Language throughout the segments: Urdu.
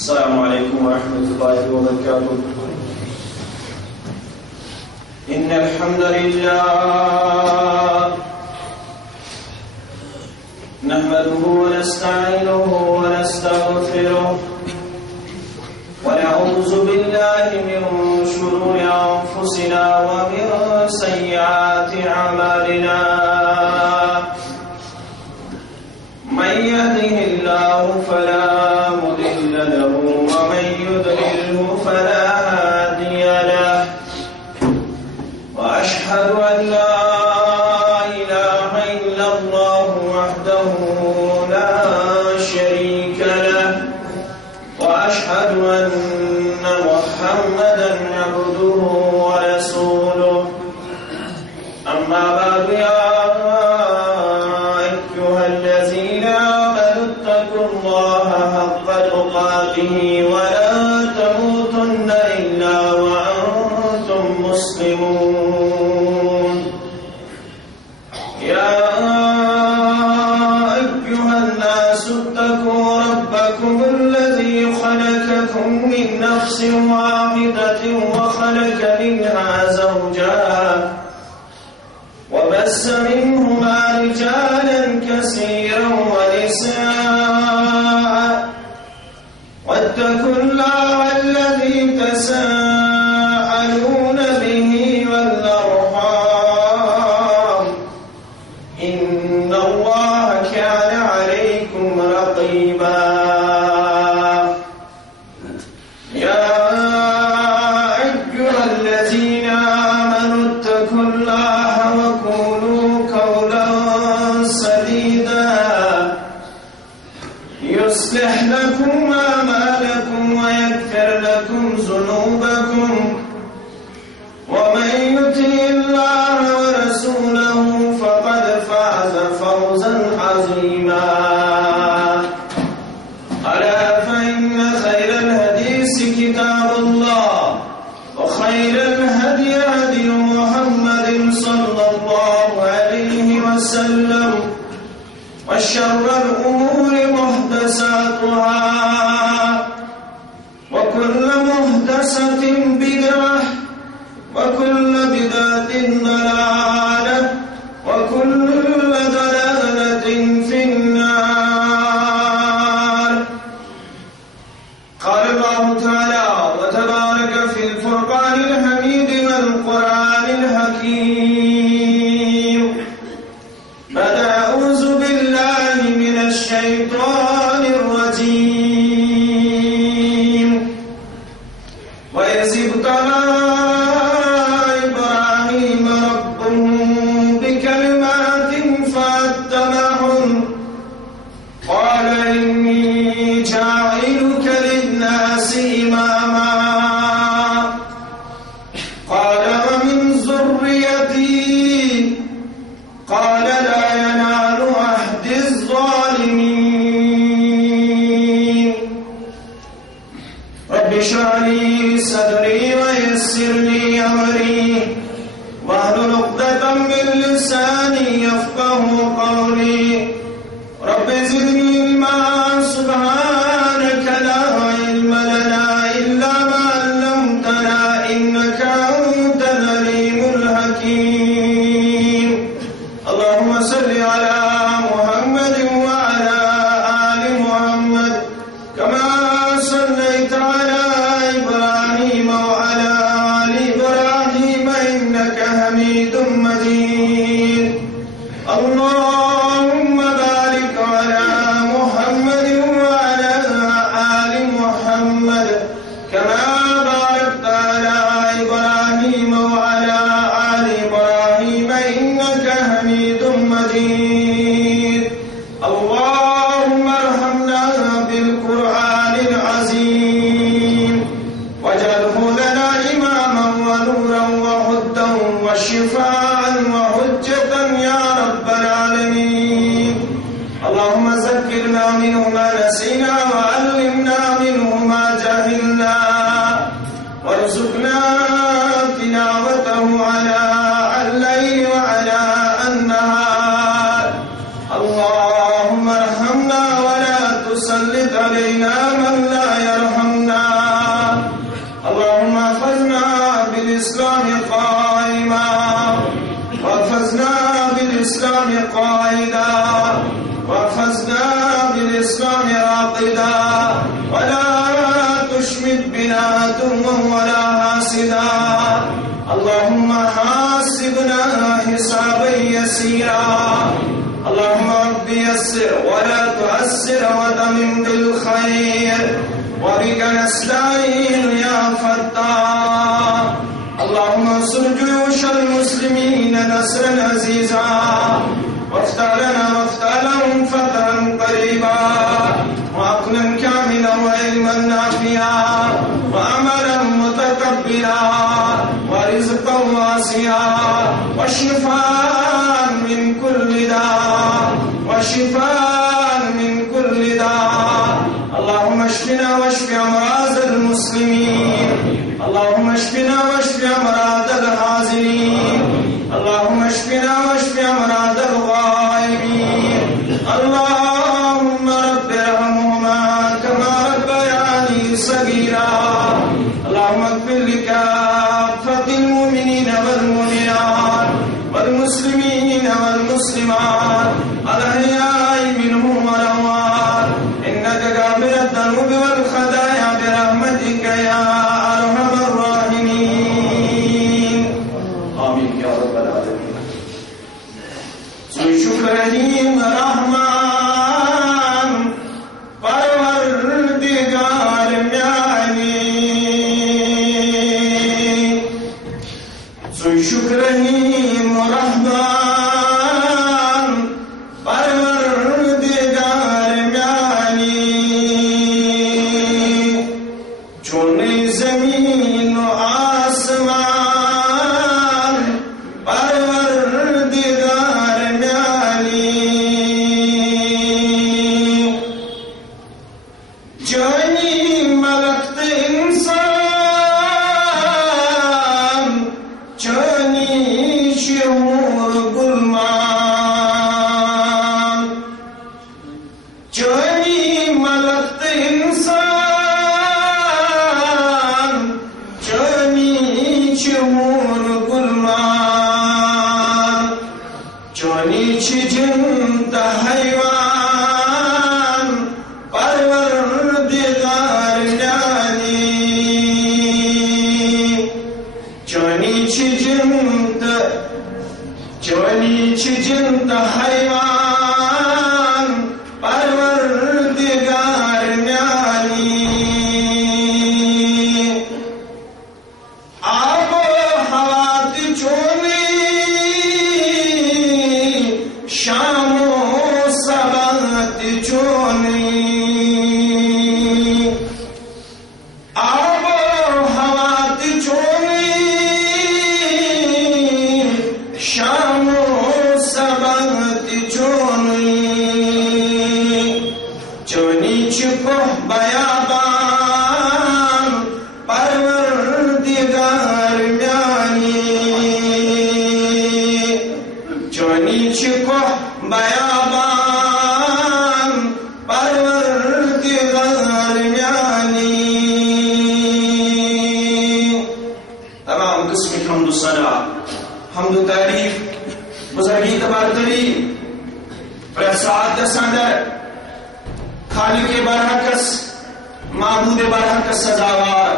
السلام عليكم ورحمة الله وبركاته. إن الحمد لله نحمده ونستعينه ونستغفره ونعوذ بالله من شرور أنفسنا ومن سيئات أعمالنا. من يهده الله فلا مضل له ومن يضلله فلا هادي له. وأشهد أن لا إله إلا الله وحده لا شريك له. وأشهد أن محمدا عبده ورسوله. أما بعد يا أيها الذين آمنوا اتقوا الله حق تقاته ولا تموتن إلا وأنتم مسلمون. يا أيها الناس اتقوا ربكم الذي خلقكم من نفس واحدة وخلق منها زوجها وبث منهما رجالا كثيرا ونساء. واتقوا الله الذي تساءلون به والأرحام إن الله كان عليكم رقيبا. يا أيها الذين آمنوا اتقوا الله وقولوا قولا سديدا يصلح لكم أعمالكم ويغفر لكم ذنوبكم. ومن يطع الله ورسوله فقد فاز فوزا عظيما. ألا فإن خير الحديث كتاب الله وخير الهدي هدي محمد صلى الله عليه وسلم وشر الأمور محدثاتها وكل محدثة بدعة وكل بدعة ضلالة وكل ضلالة في النار. قال الله تعالى وتبارك في الفرقان الحميد والقرآن الحكيم بعد أعوذ بالله من الشيطان الرجيم. وإذ ابتلى إبراهيم ربه بكلمات فأتمهن قال إني جاعلك للناس إماما قال ومن ذريتي قال لا ينال عهد الظالمين. رب اشرح لي صدري ويسر لي أمري واحلل عقدة من لساني يفقهوا قولي. رب زدني علما سبحانك لا علم لنا إلا ما علمتنا إنك أنت العليم الحكيم. اللهم صل على محمد وعلى آل محمد كما صليت على إبراهيم وعلى آل إبراهيم إنك حميد مجيد. اللهم بارك على محمد وعلى آل محمد كما باركت على إبراهيم وعلى آل إبراهيم إنك حميد مجيد. اللهم ارحمنا بالقرآن العظيم واجعله لنا إماما ونورا وهدى وشفاء وحجة يا رب العالمين. اللهم ذكرنا منه ما نسينا وعلمنا منه ما جهلنا وارزقنا تلاوته على الليل وعلى النهار. اللهم ارحمنا ولا تسلط علينا من لا يرحمنا. اللهم احفظنا بالإسلام قائما واحفظنا بالإسلام قائدا واحفظنا بالإسلام راقدا ولا تشمت بنا عدوا ولا حاسدا. اللهم حاسبنا حسابا يسيرا. اللهم رب يسر ولا تعسر وتمم بالخير وبك نستعين يا فتاح. اللهم انصر جيوش المسلمين نصرا عزيزا وافتح لنا وافتح لهم فتحا قريبا وعقلا كاملا وعلما نافعا وعملا متقبلا ورزقا واسعا وشفاء من كل داء وشفاء من كل داء. اللهم اشفنا واشف امراض المسلمين. اللهم اشفنا واشف امراض الحاضرين. اللهم اشفنا واشف امراض الغائبين. اللهم رب ارحمهما كما ربياني صغيرا. اللهم اغفر لكافة المؤمنين والمؤمنات والمسلمين والمسلمات الأحياء منهم والأموات إنك غافر الذنوب والخطايا برحمتك يا أرحم الراحمين. آمين يا رب العالمين. شکر رحیم رحمان پروردگار میانی. شکر رحیم رحمان پروردگار میانی. چون زمین و آسمان پروردگار میانی. جانی ملکت انسان جانی شعور گلمان. جانی ملکت انسان جانی شعور گلمان. جانی چجنت حیوان پروردگار میانی. جانی چجنت حیوان پروردگار میانی. آب و حوات چونی شام و صبات چونی. آب و حوات چونی شام و صبات چونی. چونی چکو بیابان پروردگار میانی. چونی چکو بیابان پروردگار میانی. تمام قسم حمد و ثنا حمد و تعریف بزرگی تبارتری پرساد دساندر خالق برحقس معبود برحق سزاوار.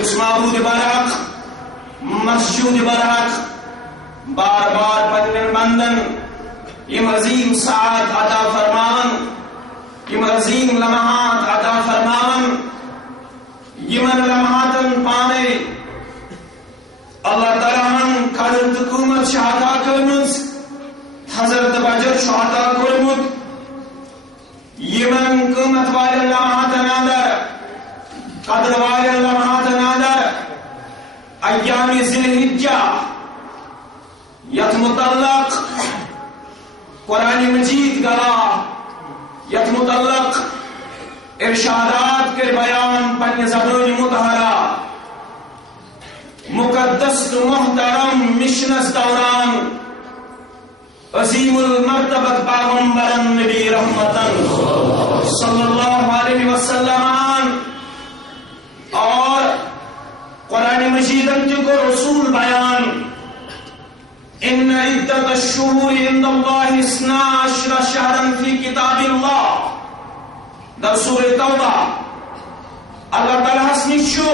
اس معبود برحق مسجود برحق بار بار پنن بندن یم عظیم ساعت عطا فرمان یم عظیم لمحات عطا فرمان. یمن لمحاتن پانے اللہ تعالیٰ قدر حکومت عطا کرمت. حضرت بجر عطا کرمت. یمن قیمت والے لمحاتن اندر قدر والے لمحاتن اندر ایام ذی الحجہ یت متعلق قرآن مجید گواہ، یت متعلق ارشادات کے بیان پنہ زبان مطہرہ مقدس و محترم مشنس دوران عظیم المرتبت پیغمبر نبی رحمتن صلی اللہ علیہ وسلم اور قرآن مجید کو رسول بیان ان عدت الشہور عند اللہ 12 شہرا فی کتاب اللہ در سورہ توبہ اللہ تعالیٰ نشو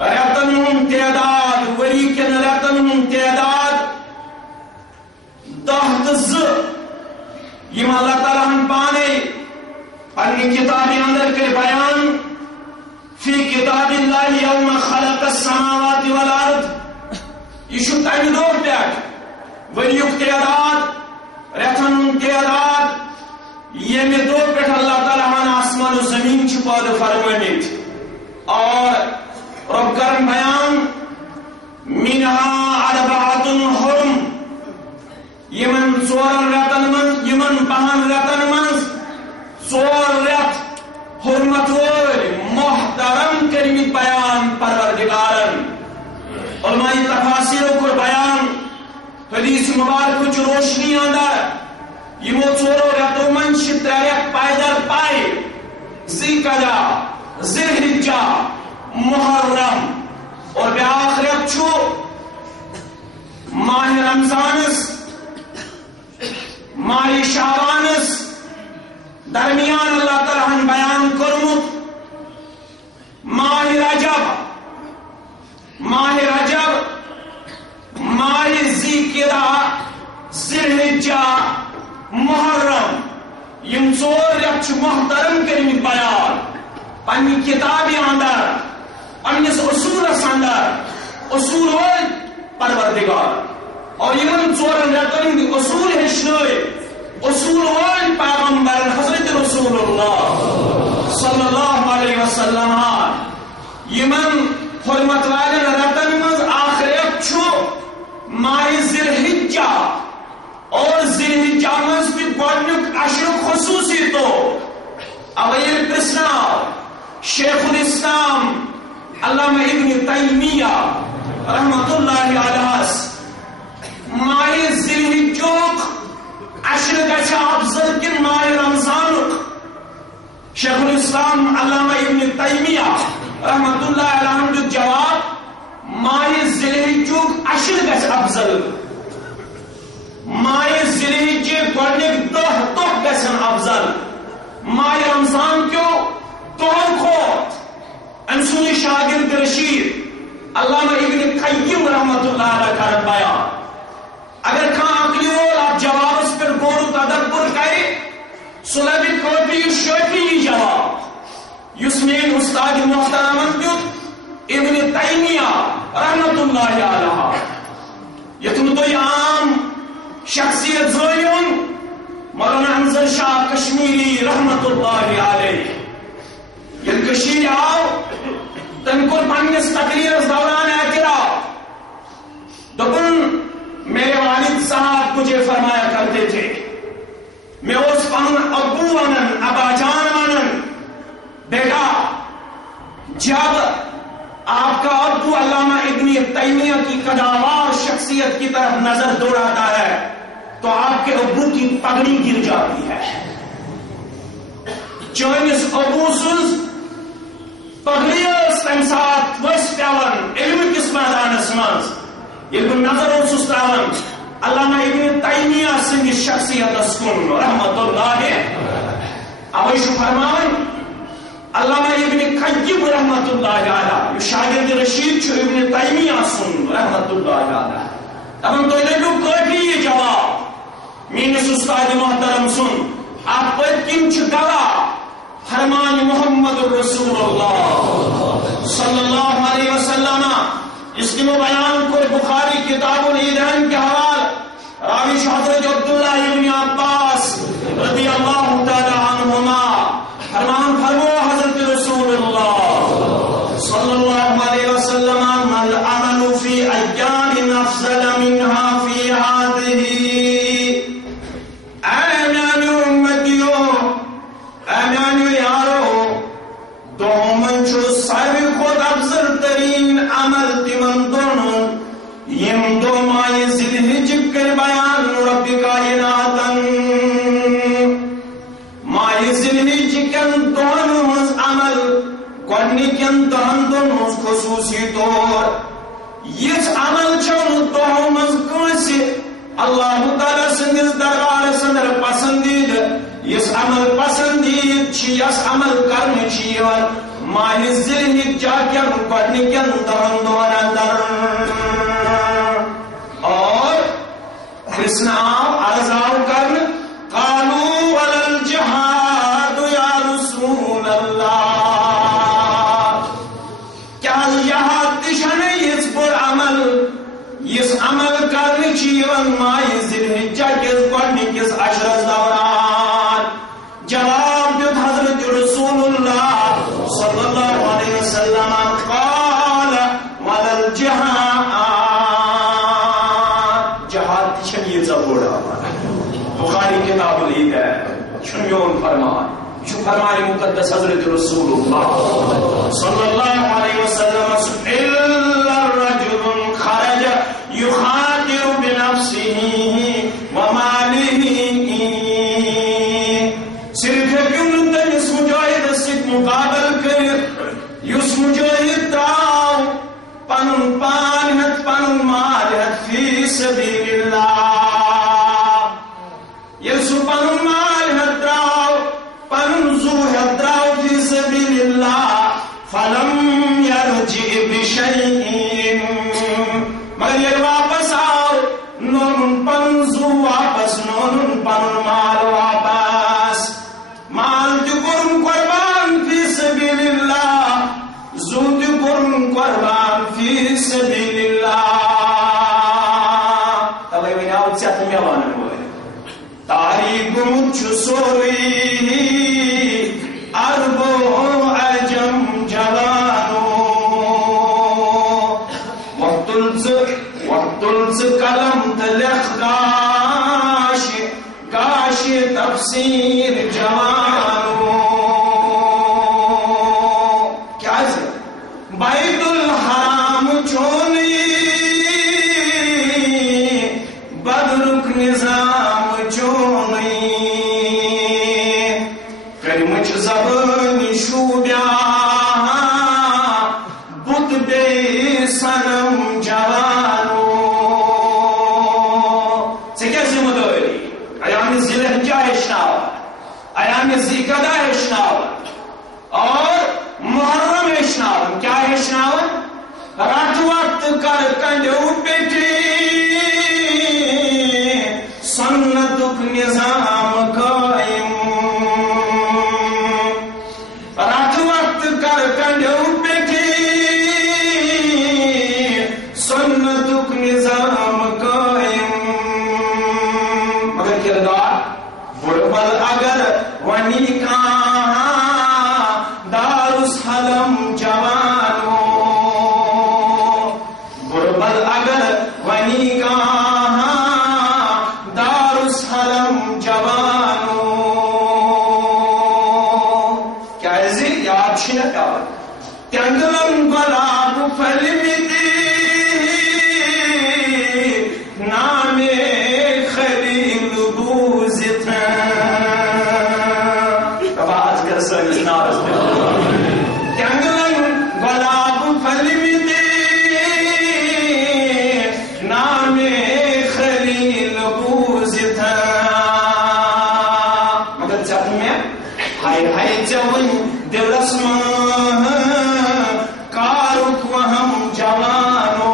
رتن ہم تعداد وری کن رتن ہم تعداد 10 یم اللہ تعالیٰ ہم پانے پنی کتاب اندر کے بیان فی کتاب اللہ یوم خلق السماوات والارض یہ شو تمہ دور پہ وریک تعداد رتن تعداد یمہ دور پہ اللہ تعالیٰ ہن آسمان و زمین پید فرمائمت اور رب کرن بیان منها 4 حرم یمن 4 رتن من یمن 5 رتن من 4 رت حرمت محترم کریمت بیان پروردگارن علماء تفاسیر کو بیان حدیث مبارک چ روشنی اندر یمو 4 رتو من 3 رت پائدر پائے ذیقعدہ ذوالحجہ محرم اور بیاخرت چھو ماہ رمضانس ماہ شعبانس درمیان اللہ تعالیٰ ہن بیان کرمت ماہ رجب ماہ ذیقعدہ ذوالحجہ محرم یم 4 رت محترم کرمت بیان پنی کتاب اندر پنس اصولس اندر اصول وول پروردگار اور یمن 4 رتن ہند اصول ہچن اصول وول پیغمبر حضرت رسول اللہ صلی اللہ علیہ وسلم یمن حرمت والن رتن مز آخرت چھو ماہ ذوالحجہ اور ذوالحجہ مز بھی گۄڈنیُک اشرک خصوصی تو اویل پرسنا شیخ الاسلام علامہ ابن تیمیہ رحمت اللہ علیہ ماہ ذوالحجہ اشر گچھا افضل کن ماہ رمضان شیخ الاسلام علامہ ابن تیمیہ رحمت اللہ علیہ جواب ماہ ذوالحجہ اشر گچھ افضل ماہ ذوالحجہ گۄڈنیُک 10 دۄہ گژھن افضل ماہ رمضان کیوں دۄہن کھوت أمۍ سُنٛد شاگرد رشید علامہ ابن قیم رحمت اللہ علیہ کرن بیان اگر کھانا عقلی وول آپ جواب اس پر غور و تدبر کرے سلب کافی شافی جواب یس مین استاد محترم دیت ابن تیمیہ رحمت اللہ علیہ یتن تو عام شخصیت زویون مولانا حمزہ شاہ کشمیری رحمت اللہ علیہ یل کشیر آو تم کو پنس تقریر دوران اعتراف دپن میرے والد صاحب مجھے فرمایا کرتے تھے میں اس پن ابو ونن ابا جان ونن بیٹا جب آپ کا ابو علامہ ابن تیمیہ کی قداوار شخصیت کی طرف نظر دوڑاتا ہے تو آپ کے ابو کی پگڑی گر جاتی ہے چونس ابو سز پگڑی تم سات وس پیون علم کس میدانس مز یل نظر اوسس تراون علامہ ابن تیمیہ سند شخصیت کن رحمت اللہ اوے فرمان علامہ ابن قیم رحمت اللہ علیہ شاگرد رشید چھو ابن تیمیہ سن رحمت اللہ علیہ تمام تو لگو کافی یہ جواب مینس استاد محترم سن آپ پر کم گواہ فرمان محمد رسول اللہ صلی اللہ علیہ وسلم اس کی بیان کو بخاری کتاب الایمان کے حوالے راوی حضرت عبداللہ ابن عباس رضی اللہ تعالی عنہما فرمان فرمو حضرت رسول اللہ صلی اللہ علیہ وسلم العمل فی أيام أفضل منها في هذه آمیان امتیو آمیان یارو دومن چھو ساوی خود افضل ترین عمل تمن دونوں یم دو ماہ ذی کر بیان رب کائناتن ماہ ذی کن دونوں عمل گۄڈنِکٮ۪ن دہن دۄہن خصوصی طور یِژھ عمل چھنہٕ دۄہو منٛز کٲنٛسہِ اللہ تعالیٰ سٕنٛدِس دربارس اندر پسندیدٕ یُس عمل پسندید چھ یس عمل کرنہٕ چھ یِوان ماہ ذی الحجہ کٮ۪ن گۄڈنِکٮ۪ن دہن دۄہن اندر اور حسن عرض آو کرنہٕ قالوا ولا الجہاد یا رسول اللہ کیا جہاد تہ چھنہٕ یِژھ بٔڑ عمل یُس عمل کرنہٕ چھ یِوان ماہ ذی الحجہ کِس گۄڈنِکِس عشرس دوران جواب دیُت حضرت رسول اللہ صلی اللہ علیہ وسلم قال ولا الجہاد جہاد تہ چھنہٕ ییٖژاہ بٔڑ عمل بخاری کتاب العید ہے چھُ میون فرمان چھُ فرمان مقدس حضرت رسول اللہ صلی اللہ علیہ وسلم الا الرجل خرج يخاطر بنفسه وماله صرف ہیٚکِو تٔمِس مجاہدس سۭتۍ مقابل کٔرِتھ یُس مجاہد درٛاو پنُن پان ہٮ۪تھ پنُن مال ہٮ۪تھ فی سبیل اللہ ییٚلہِ سُہ پنُن مال ہٮ۪تھ درٛاو پنُن زُو ہٮ۪تھ درٛاو فی سبیل اللہ فلم یرجع بشیء مگر ییٚلہِ واپس آو نونُن پنُن زُو واپس نونُن پنُن مال واپس مال تہِ کوٚرُن قۄربان فی سبیل اللہ زُو تہِ کوٚرُن قۄربان فی سبیل اللہ تَوَے وَنیٛاو ژےٚ تہٕ مےٚ وَنہٕ وٲلۍ تاریٖخ گوٚمُت چھُ سورُے عربو عجم جوانو وقت قلم تہٕ لیکھ گاش تفسیر جوانو کیٛازِ بیت الحرام چونٕے بدرُک نظام چونٕے کٔرمٕژ زبٲنۍ شوٗبیٛاہ بُت بیٚیہِ صنم جوانو ژےٚ کیٛاہ ذمہٕ دٲری ایام ذی الحجہ ہیٚچھناوان ایام ذی القعدہ ہیٚچھناوان اور محرم ہیٚچھناوان کیٛاہ ہیٚچھناوان رٹ وقت کر کنڈیو پیٹھی سنتُک نظام قٲیِم رٹ وقت کر کنڈیو پیٹھی سنتُک نظام قٲیِم مگر کردار بُڑبل اگر ونی کانٛہہ دارالحلم جوانو بُڑبل اگر ونی کانٛہہ دارالحلم جوانو کیٛازِ یاد چھِ مےٚ پٮ۪وان تٮ۪نٛگلم گۄلاب پھٔلمٕتۍ نامے خلیل بوٗزِتھ آواز کر سٲنِس نارس تٮ۪نٛگلم گۄلاب پھٔلمٕتۍ نامے خلیل بوٗزِتھ مگر ژےٚ ووٚن مےٚ ہاے ہاے ژےٚ ووٚن دِلس منٛز کارُک وہم جوانو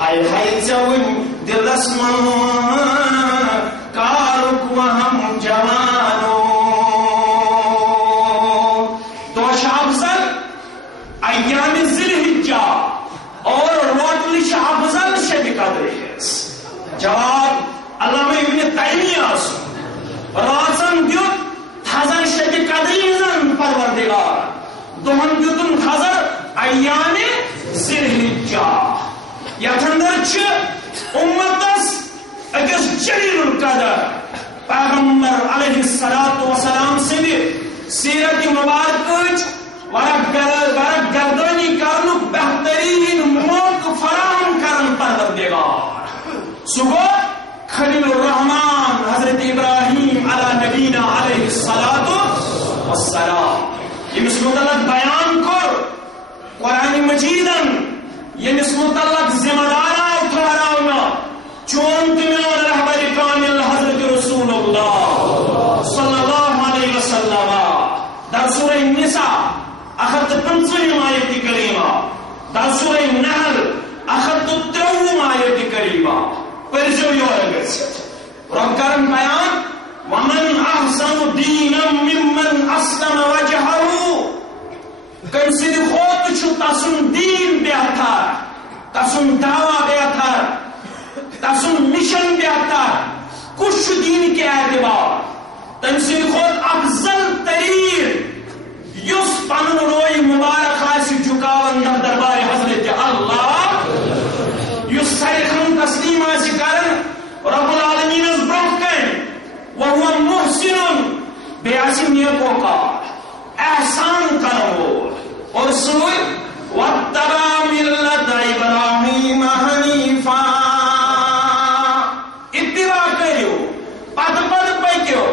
ہاے ہاے ژےٚ ووٚن دِلس منٛز کارُک وہم جوانو دۄہ چھِ افضل ایام ذی الحجہ اور روٹل چھِ افضل شب قدر جواب علامہ ابن تیمیہ رازن دیُت تھزر شب قدری زن پروردگار دۄہن دیُتُن تھزر ایام ذی الحجہ یتھ امتس اکس جلیل القدر پیغمبر علیہ الصلوۃ والسلام سند سیرت مبارک ورق گردانی کرنک بہترین موقع فراہم کرن پروردگار سہ گو خلیل الرحمان حضرت ابراہیم علی نبینا علیہ الصلوۃ والسلام یمس متعلق بیان کور قرآن مجیدن یمس متعلق ذمہ دار آو ٹھہراونا چون تمیون رہبر کامل حضرت رسول اللہ صلی اللہ علیہ وسلم در سورہ النساء 150 آیت کریمہ در سورہ نحل 153 آیت کریمہ پرزو یور گژھِتھ رب کرن بیان ومن احسن دینا ممن اسلم وجهه کم سد کھوت چھ تسن دین بہتر تسن دعوی بہتر تسن مشن بہتر کچھ دین کے اعتبار تم سد کھوت افضل ترین یس پن روی مبارک آس جھکاون دربار حضرت اللہ یس سرخن تسلیم آس کرن رب العالمین برونہ کن وهو محسن بیاسی نیکوکار احسان کرو اور سوئی واتبع ملت ابراہیم حنیفا اتباع کریو پد پکیو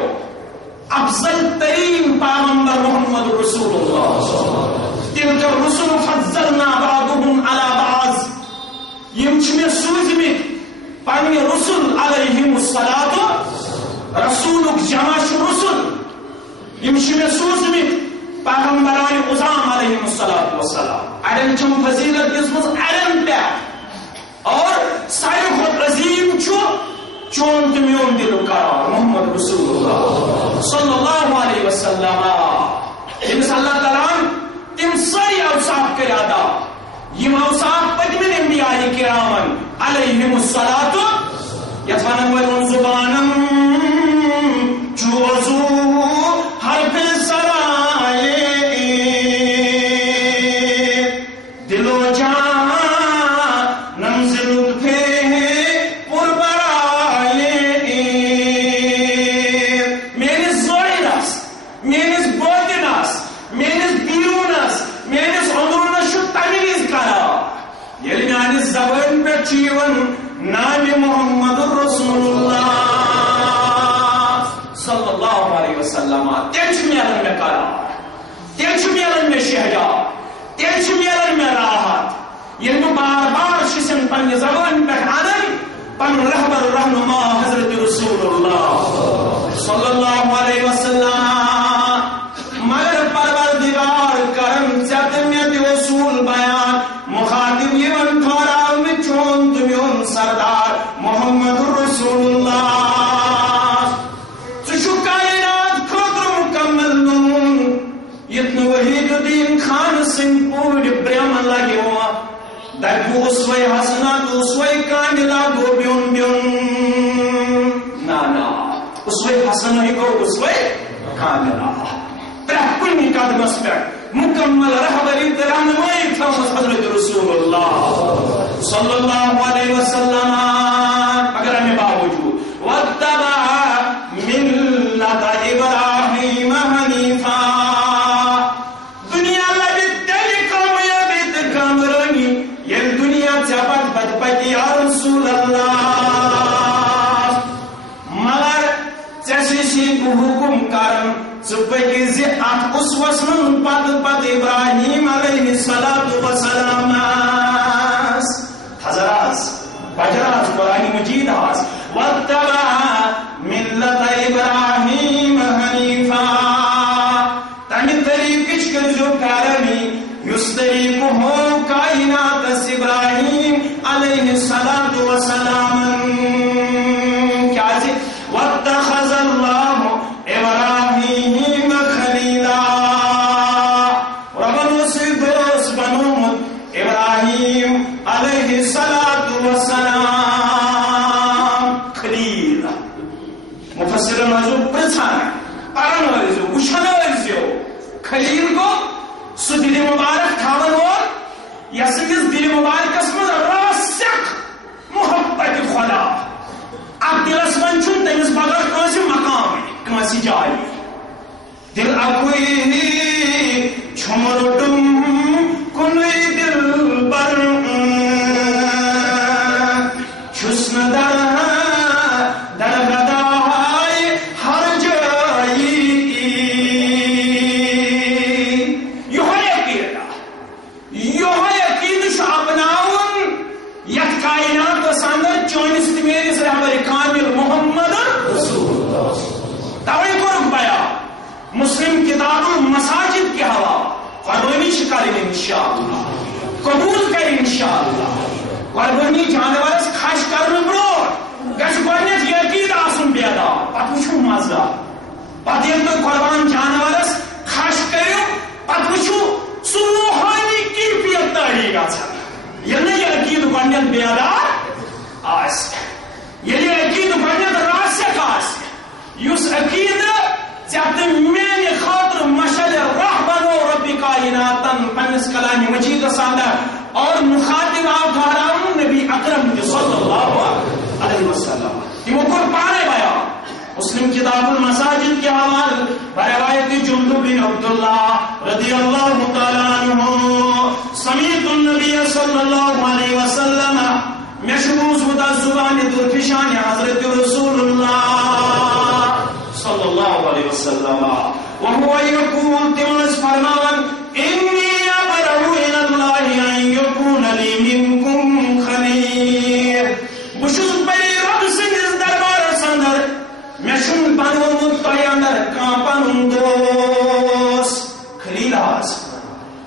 افضل ترین پیغمبر محمد رسول اللہ تلک الرسل فضلنا بعضهم على بعض یم چھ مے سوزمت پنہ رسول علیہم الصلاۃ رسولک جمع رسول یم چھ مے سوزمت پیغمبران عظام علیہم الصلاۃ والسلام اڑن چھم فضیلت دسمز اڑن پہ اور ساروی کھوت عظیم چھ چون تہ میون دل قرار محمد رسول اللہ صلی اللہ علیہ وسلم یمس اللہ تعالیٰ تم ساری اوصاف کر ادا یم اوصاف پتمن انبیاء کرامن علیہم الصلاۃ یتھ ونن ول زبانم چوزو حرف سرائے دلو جان ننزل پہ پربرائے میرس ظاہرس میرس باطنس میرس بیرونس میرس اندرونس چھ تمیز کرا یل میانہ زبان پہ چیون نام محمد رسول اللہ صلی اللہ علیہ وسلم تیل میلن میں قرار تیل میلن میں شہجار تیل میلن میں راحت یل بار بار شسن پنہ زبان پہ انن پن رہبر رہنما حضرت رسول اللہ صلی اللہ علیہ وسلم مگر پروردگار کرم ژت مے اصول بیان مخاطب یون ٹھہراو میں چون تمیون سردار محمد رسول اللہ وحید الدین خان سنگھ پوری برہم لگو دربو اسوے حسنات اسوے کاملہ گو بیون بیون نانا اسوے حسن ہی گو اسوے کاملہ پرہکن قدمس پہ مکمل رہبری رہنمائی تھامس حضرت رسول اللہ صلی اللہ علیہ وسلم اگر ہمیں باوجود واتبع ملت ابراہیم حنیفا یا رسول اللہ مگر چسی کو حکم کرم ژپکی زِ اتھ اسوس من پتہ ابراہیم علیہ الصلوۃ والسلام حضرات بجراز قرآن مجید آس واتبع ملت ابراہیم حنیفا تمہ طریقچ کرزو کرمی یس طریق ہو کائنات ابراہیم علیہ الصلوۃ والسلام کیا جی واتخذ اللہ ابراہیم خلیلا ربن سے دوست بنومت ابراہیم علیہ الصلوۃ والسلام خلیل مفسر نازو پرچھانا پرن ورزو وشن ورزو خلیل کو سو دل مبارک تھاون وول یس دل مبارکس من راسک قربانی کریں انشاءاللہ قبول کریں انشاءاللہ قربانی جانورس خش کرنے برو گھس گۄڈنیٚتھ یقین آسن بیدار پتہٕ وٕچھو مزٕ پتہٕ ییٚلہِ تُہۍ قۄربان جانورس خش کٔرِو پتہٕ وٕچھو سُہ روحانی کیفیت تٲری گژھان ییٚلہِ نہٕ یہِ عقیٖدٕ گۄڈنیٚتھ بیدار آسہِ ییٚلہِ یہِ عقیٖدٕ گۄڈنیٚتھ راسِک آسہِ یُس عقیٖدٕ ژےٚ تہٕ میانہِ خٲطرٕ مشعل راہ بنو رب کائناتن پننِس کلامِ مجیدس اندر اور مخاطب آو ٹھہراؤن نبی اکرم صلی اللہ علیہ وسلم تمو کوٚر پانے بیان مسلم کتاب المساجد کے حوالے روایت جندب بن عبداللہ رضی اللہ تعالی عنہ سمیعت النبی صلی اللہ علیہ وسلم میں شبوز ہوتا زبان درفشان حضرت رسول اللہ صلی اللہ علیہ وسلم وهو يقول تمس فرمان انی ابرأ الى اللہ ان یکون لی منکم خلیل بشز بری رب سندس دربار سندر میں شن بنومت تۄہہِ اندر کانٛہہ پنُن دوست خلیل آس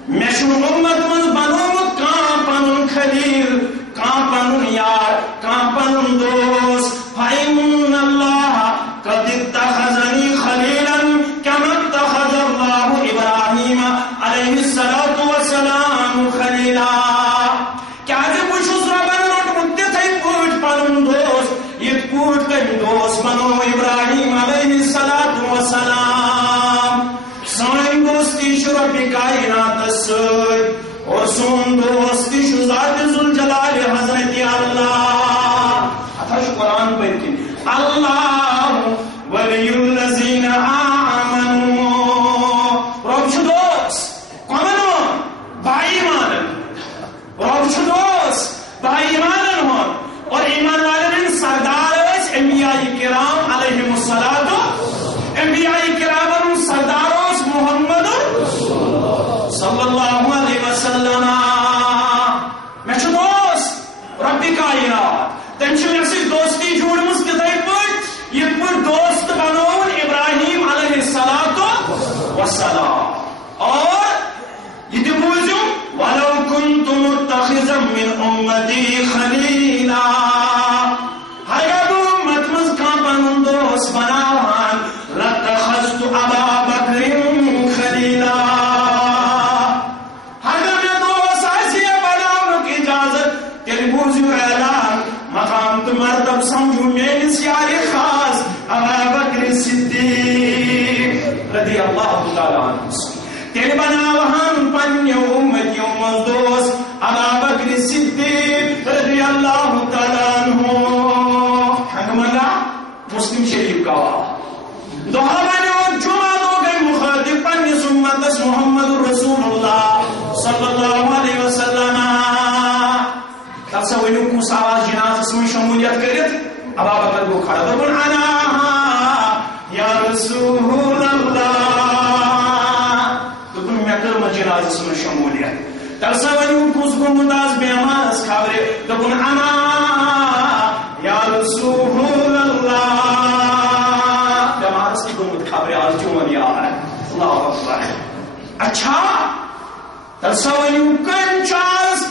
میں شن امت منٛز بنومت کانٛہہ پنُن خلیل کانٛہہ پنُن یار کانٛہہ پنُن دوست فإن اللہ قد اتخذنی خلیلا كما اتخذ اللہ ابراہیم علیہ الصلاۃ والسلام خلیلا کیازِ بہٕ چھُس رۄبن روٚٹمُت تِتھٕے پٲٹھۍ پنُن دوست یِتھ پٲٹھۍ تٔمۍ دوست بنو ابراہیم علیہ الصلاۃ والسلام سٲنۍ دوستی چھِ رۄبِ کائناتس سۭتۍ اور سون دوستی چھُ ذات ذوالجلال حضرت اللہ اتھا چھُ قرآن پٔرۍ کِنۍ اللہ ولی الذین آمنوا رب چھُ دوست کۄمن بھائی مانن رب چھُ دوست بھائی مانن ہُنٛد اور ایمان والن ہٕنٛدۍ سردار ٲسۍ انبیاء کرام علیہم الصلاۃ انبیاء کرامن ہُنٛد سردار اوس محمد صلی اللہ علیہ وسلم مےٚ چھُ دوست رب کائنات تٔمۍ چھِ مےٚ سۭتۍ دوستی جوٗڑمٕژ تِتھٕے پٲٹھۍ یِتھ پٲٹھۍ دوست بنووُن ابراہیم علیہ الصلاۃ والسلام اور یہ تہِ بوٗزِو ولو كنت متخذا من امتی خلیلا ہرگاہ بہٕ اُمت منٛز کانٛہہ پنُن دوست بناوان لاتخذت ابا بکر خلیلا ہرگاہ مےٚ دوست آسہِ ہے بناونُک اجازت تیٚلہِ بوٗزِو اعلان مقام تہٕ مرتب سمجھو میٲنِس یارِ خاص ابا بکر صدیق رضی اللہ تعالی عنہ تیٚلہِ بناوہن پننیو امتیو منٛز دوست ابا بکر صدیق رضی اللہ تعالی عنہ ہنگمنگا مسلم شریف گواہ دۄہ بنیو جمعہ دۄہ گٔے مخاطب پننِس امتس محمد رسول اللہ صلی اللہ علیہ وسلم تب سا ؤنِو کُس آواز جنازس منٛز شمولیت کٔرِتھ ابا بکر گوٚو کھڑا دوٚپُن انا یا رسول اللہ دوٚپُن مےٚ کٔرمٕژ جنازس منٛز شمولیت تب سا ؤنِو کُس گوٚمُت آز بیمارس خبرِ دوٚپُن انا یا رسول اللہ بیمارس تہِ گوٚمُت خبرِ آز چون یار اللہ اکبر اچھا تب سا ؤنِو کٔمۍ چھُ آز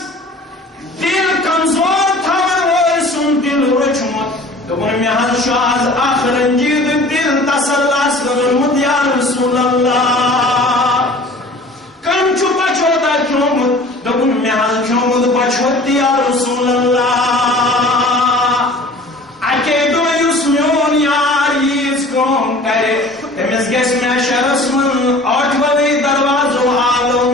دل کمزور تھاون وول سُنٛد دل روچمُت دوٚپُن مےٚ حظ چھُ آز اکھ رنجیٖدٕ دل تسلاس روٚنمُت یا رسول اللہ کٔمۍ چھُ بچوتا کھیوٚمُت دوٚپُن مےٚ حظ کھیوٚمُت بچوت تہِ یا رسول اللہ اکے دۄہ یُس میون یار ییٖژ کٲم کرِ تٔمِس گژھِ محشرس منٛز ٲٹھوَے دروازو آلو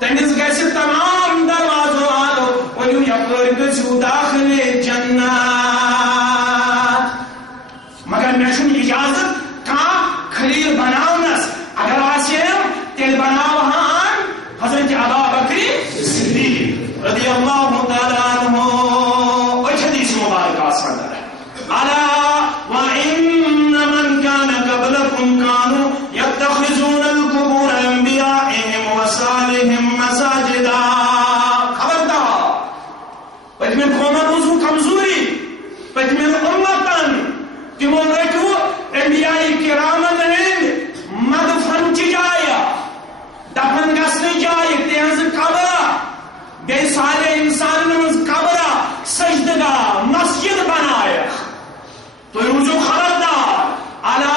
تٔمِس گژھِ تمام دروازو آلو ؤنِو یپٲرۍ گٔژھِو داخلے جنت مگر مےٚ چھُنہٕ اجازت کانٛہہ خلیل بناونس اگر آسیم تیٚلہِ بناوہان حضرت ابا بکر صدیق رضی اللہ بے سارے انسان من قبر سجدگاہ مسجد بنایا تو روزو خبردار الا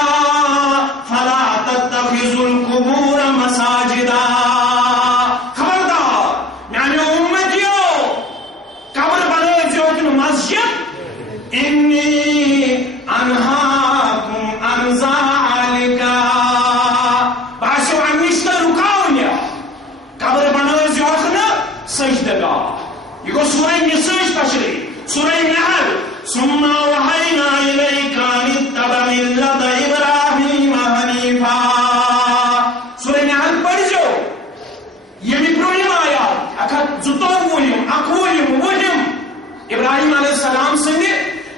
فلا تتخذوا القبور مساجدا خبردار یعنی امتیو قبر بنائیو تم مسجد انی انہاکم عن ذالک باشو انیشتہ رکاؤنیا قبر بنائیو سجدگاہ یہ گو سورہ نساء تشریح سورہ نحل ثم اوحینا الیک ان اتبع ملت ابراہیم حنیفا سورہ نحل پڑھ جو یہ بھی پرویم آیا اکھت زتوولیم اکولیم وہم ابراہیم علیہ السلام سنگے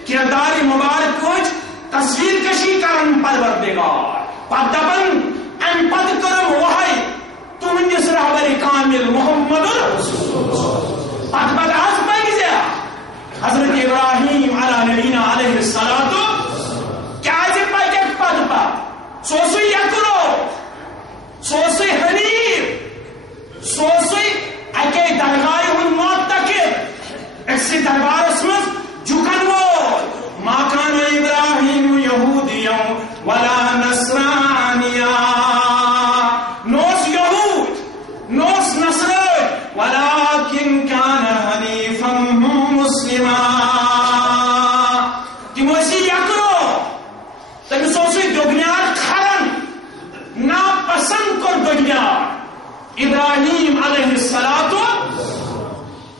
کردار مبارک کوچ تصویر کشی کرن پروردگار پتبن ان پت کرم وحی تمہندس رہبر کامل محمد پتبت از بگزیا حضرت ابراہیم علی نبینا علیہ السلام کیا جی پاکت پتبت سوسی یکرو سوسی حنیف سوسی اکی درگاہ ہن معتقد اکسی دربار اسمز جھکن وول ما کان ابراہیم یہودیا ولا نصرانیا نوس یہود نوس نصر ولكن كان حنيفا مسلما تموسی یکرو تم سوسی دنیار کھرن ناپسند کر دنیار ابراہیم علیہ السلام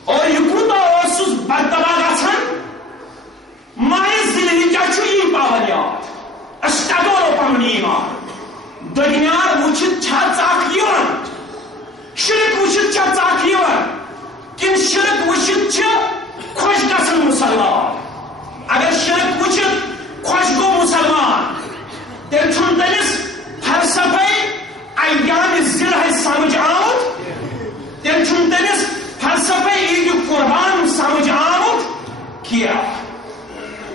اور یکوتا اوسوس بردبا گھن مائز دلی کیا چوئی پاوریات اشتگورو پمنی ایمان دنیار وچھت چھت آکیون شرک وچھت چھت آکیون کن شرک وچھت چھ خوش گسن مسلمان اگر شرک وچھت خوش گو مسلمان تیل چھن تنس فلسفے ایام ذلح سمجھ آمد تیل چھن تنس فلسفے عید قربان سمجھ آمد کیا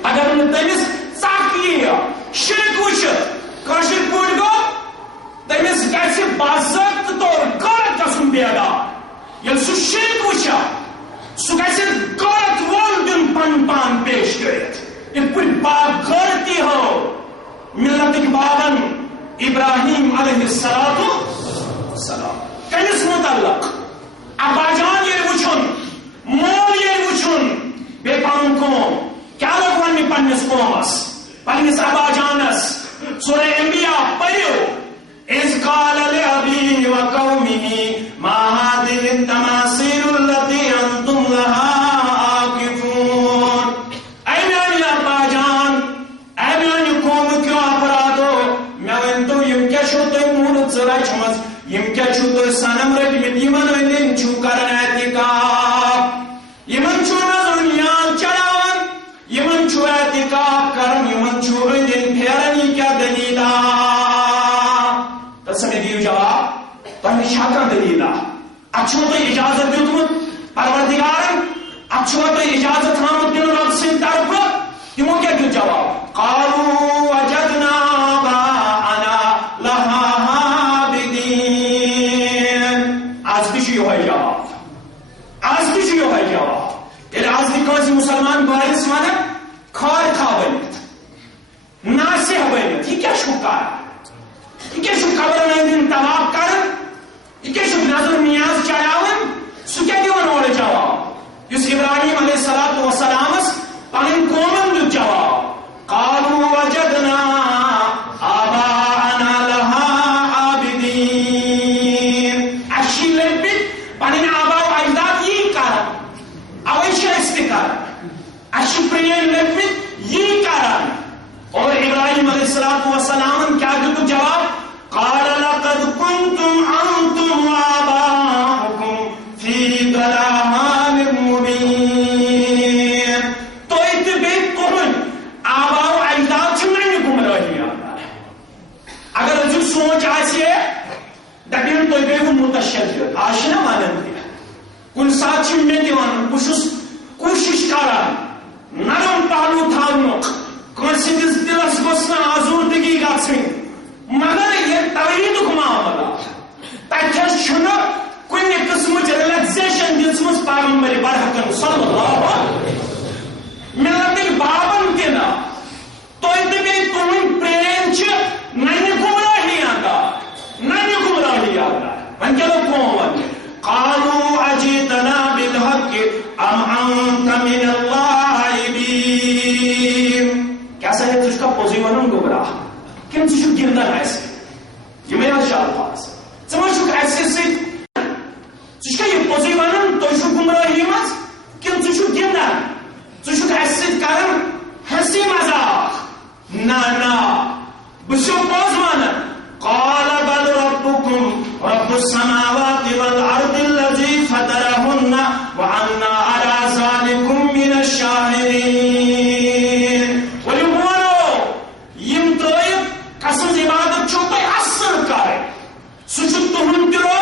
اگر تمس ثقافت شرک وچھت کاشر پوٹ گو تمس گھر باضابطہ طور غلط گھن بیدار یل سہ شرک وچھا سہ گھر غلط وول دن پن پان پیش کرت یہ پہ باب غلطی ہو ملت بابن ابراہیم علیہ السلام کمس متعلق ابا جان یہ وچھن مول یہ وچھن بے پان قوم کیا لوگ ونی پنس قومس پنس ابا جانس سورہ انبیاء پڑھو اذ قال لأبيه وقومه ما هذه التماثيل التي انتم لها عاكفون اے میانی ابا جان اے میانی قوم کیوں اپرادو میں ونتو یم کیا چھو تو مونت زرچمز یم کیا چھو تو سنم رجمت یمن وندن چھو کرن اعتقاب یمن چھو نظرنیان چڑھاون یمن چھو اعتقاب کرن یمن چھو وندن پھیرنی کیا دلیلا تسمی دیو جواب تمہیں شاکر دلیلا اچھو تو اجازت دیتمت پروردگارن اچھو تو اجازت ہمت دن رب سے طرف تمہوں کیا دیو جواب قالوا وجدنا آباءنا لها عابدین آج کشی ہوئی جواب آج کشی ہوئی جواب یعنی آج دی کوئی مسلمان بارس مانا کھار کھا بنیت ناسح بنیت یہ کیا شکار ہے یہ کیا قبر میں دن طواف کر یہ کیا نظر نیاز چڑھاون سہ کیا دیون اور جواب اس ابراہیم علیہ السلام پن قومن دیت جواب قالوا وجدنا آباءنا لها عابدین اشی لبت پن آباء و اجداد یہ کرن اویش استکار اشی پرین لبت یہ کرن اور ابراہیم علیہ السلام کیا دیت جواب قال لقد كنتم انتم وآباؤكم في ضلال مبين تو اتبیت کن آباء و اجداد چھنے گمراہی اگر رجل سوچ آسیے دبین تو بیگو متشدد آشنا مانن دیا کن ساتھ چھنے دیوان کوشش کران نرم پہلو تھاونک کنسی دلس گسنا آزوردگی گھن مگر یہ توحید معاملہ تک کن قسم ریلیکسیشن دن ام انت من اللاعبین کیا سا ہے تجھ کا پوزی ونن گمراہ کن تجھ گردن ایسے یہ میرا شالفاظ سمجھ چک ایسے سے تجھ کا یہ پوزی ونن تجھ گمراہی مز کن تجھ گردن تجھ ایسے کرن ہنسی مذاق نا بسو پوز ونن قال بل ربكم رب السماوات والارض الذي فطرهن وانا على ذلكم من الشاهدين وليقولوا يمتوي قسم عبادت چوتو اثر کرے سچ تہن ترو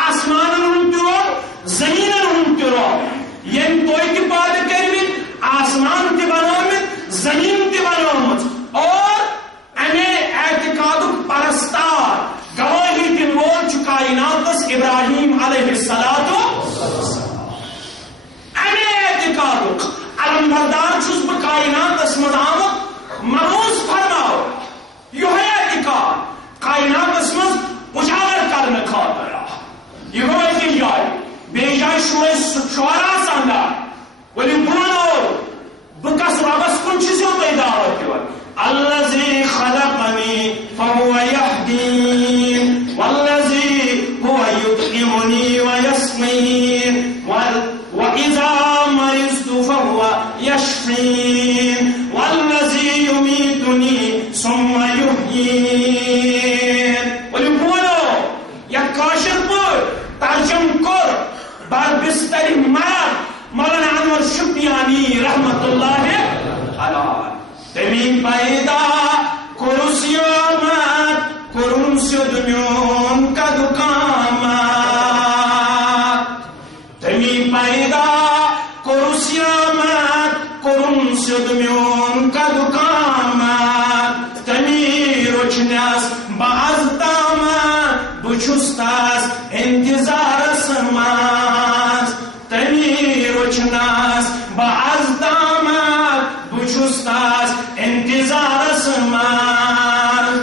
آسمان ہن ترو زمین ہن ترو یم توئی کی بات کربی آسمان تی بنومت زمین تی بنومت اور انے اعتقاد پرستار گواہی دن وول چھ کائناتس ابراہیم علیہ الصلوۃ انے اعتقاد علم بردار چھس بہ کائناتس مز آمت مروز فرماؤ یہ اعتقاد کائناتس مز اجاگر کرنے خاطر یہ گو کہ جائے بے جائے شعرا ساندا ولی بولو بکس ربس کن چیزوں پہ دعوت دیوان الذي خلقني فهو يهدين والذي هو يطعمني ويسقين وإذا مرضت فهو يشفين والذي يميتني ثم يحيين وليقولوا يا كاشر بور ترجم كور بار بستر مار مولانا انور شبیانی رحمت اللہ علیہ تمی پیدا کرسیامت کرن سدمیون کا دکامت تمی پیدا کرسیامت کرن سدمیون کا دکامت تمی رچنس باز دامت بچستاس انتظار سماز تمی رچنس باز دامت بچستاس انتظار سماز